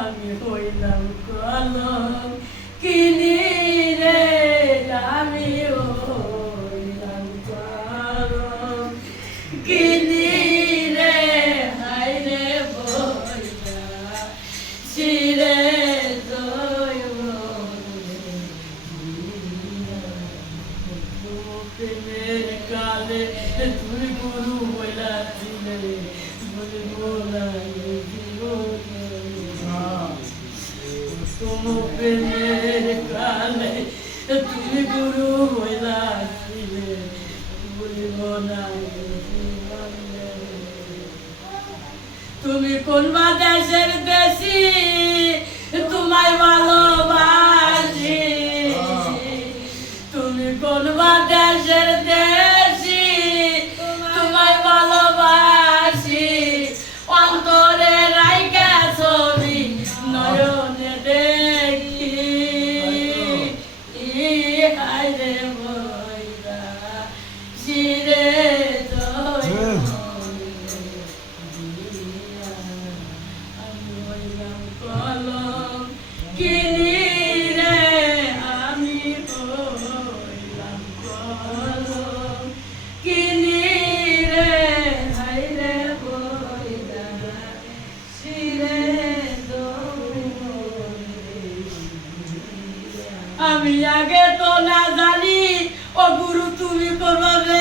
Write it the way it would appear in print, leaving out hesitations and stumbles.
আমি হইলাম কলম কিনি রে, আমি হইলাম কলম কিনি রে, হাই রে বইলা শিরে প্রেমের কালে তুই গুরু বইলা ছিলে বলবো না প্রেমের কালে তুমি গুরু হইলা ছিলে বলিব না তুমি কোন দেশের দেশি তোমায় ভালোবাসি, তুমি কোন দেশের দেশি তোমায় ভালোবাসি, অন্তরে রাইকা ছবি নয়নে দেখি হায়রে বইরা শিরে আমি হইলাম কলম কিনি রে, আমি হইলাম কলম কিনি রে, হায়রে বইরা শিরে আমি আগে তো না জানি ও গুরু তুমি করবে